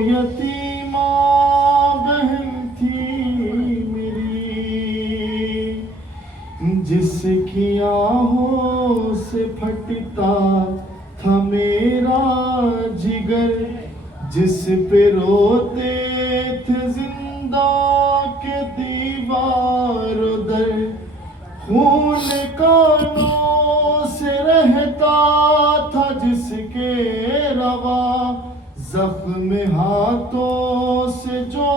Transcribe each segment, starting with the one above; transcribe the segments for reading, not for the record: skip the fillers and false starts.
यतीमा बहन थी मेरी, जिसकी आहों से फटता था मेरा जिगर, जिस पे रोते थे जिंदा के दीवार दर, खून कानों से रहता था जिसके रवा, जख्म हाथों से जो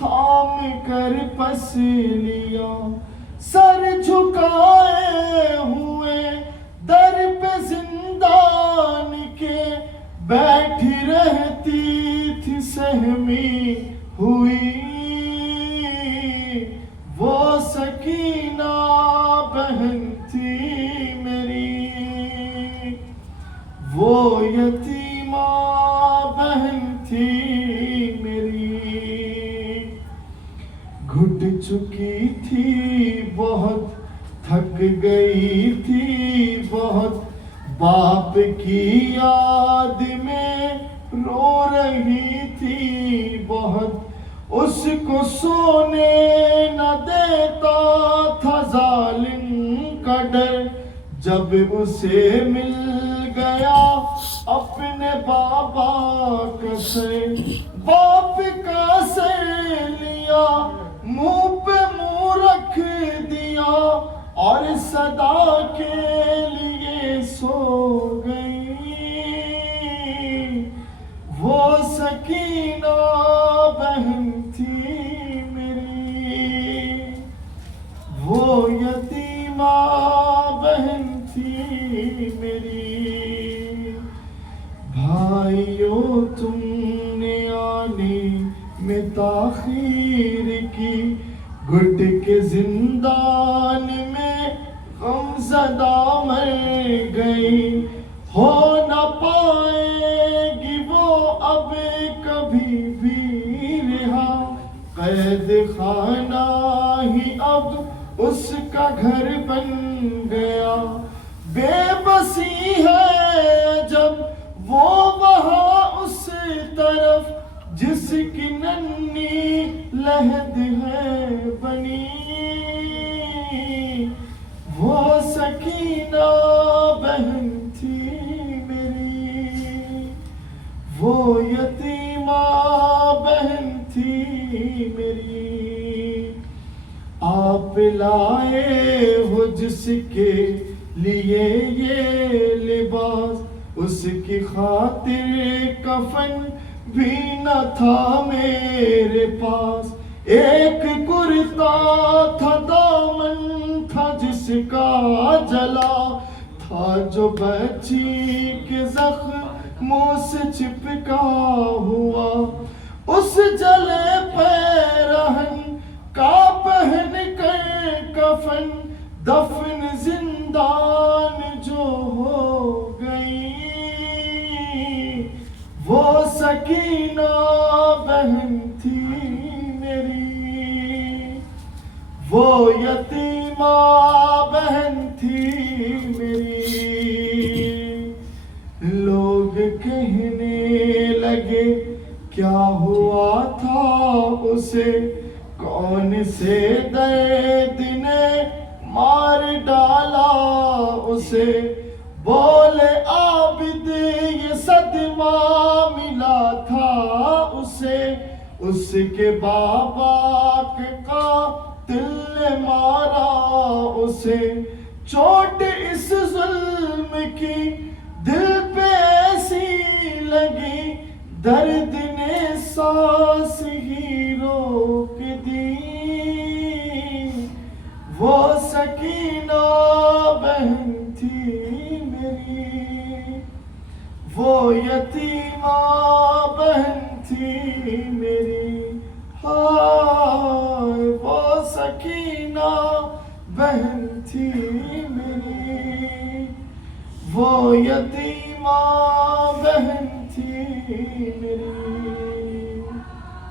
थाम कर पस लिया, सर झुकाए हुए दर पे जिंदान के बैठी रहती थी सहमी हुई वो सकीना बहन थी मेरी, वो यतीमा बहन थी मेरी। घुट चुकी थी बहुत, थक गई थी बहुत, बाप की याद में रो रही थी बहुत, उसको सोने न देता था जालिम का डर, जब उसे मिल गया अपने बाबा का सर, बाप का सर लिया मुंह पे मुंह रख दिया और सदा के लिए सो गई वो सकीना बहन थी मेरी, वो यतीमा बहन थी मेरी। भाइयों तुमने आने में ताखीर की, घुट के जिंदान में गमज़दा मर गई, हो न पाएगी वो अब कभी भी रिहा, कैद खाना ही अब उसका घर बन गया, बेबसी है जब वो वहाँ उस तरफ जिसकी नन्ही लहद है बनी, वो सकीना बहन थी मेरी, वो यतीमा बहन थी मेरी। आप लाए हो जिसके लिए ये लिबास, उसकी खातिर कफन भी न था मेरे पास, एक कुर्ता था दामन था जिसका जला था, जो बच्ची के जख्मों से चिपका हुआ, उस जले पैरहन का पहन कर कफन, दफन जिंदान जो हो गई वो सकीना बहन थी मेरी, वो यतीमा बहन थी मेरी। लोग कहने लगे क्या हुआ था उसे, कौन से दर्द ने मार डाला उसे, बोले आबिद ये सदमा मिला था उसे, उसके बाबा के कातिल ने मारा उसे, चोट इस जुल्म की दिल पे ऐसी लगी, दर्द ने सांस ही रोक दी, वो सकीना बहन थी मेरी, वो यतीमा बहन थी मेरी। हाय वो सकीना बहन थी मेरी, वो यतीमा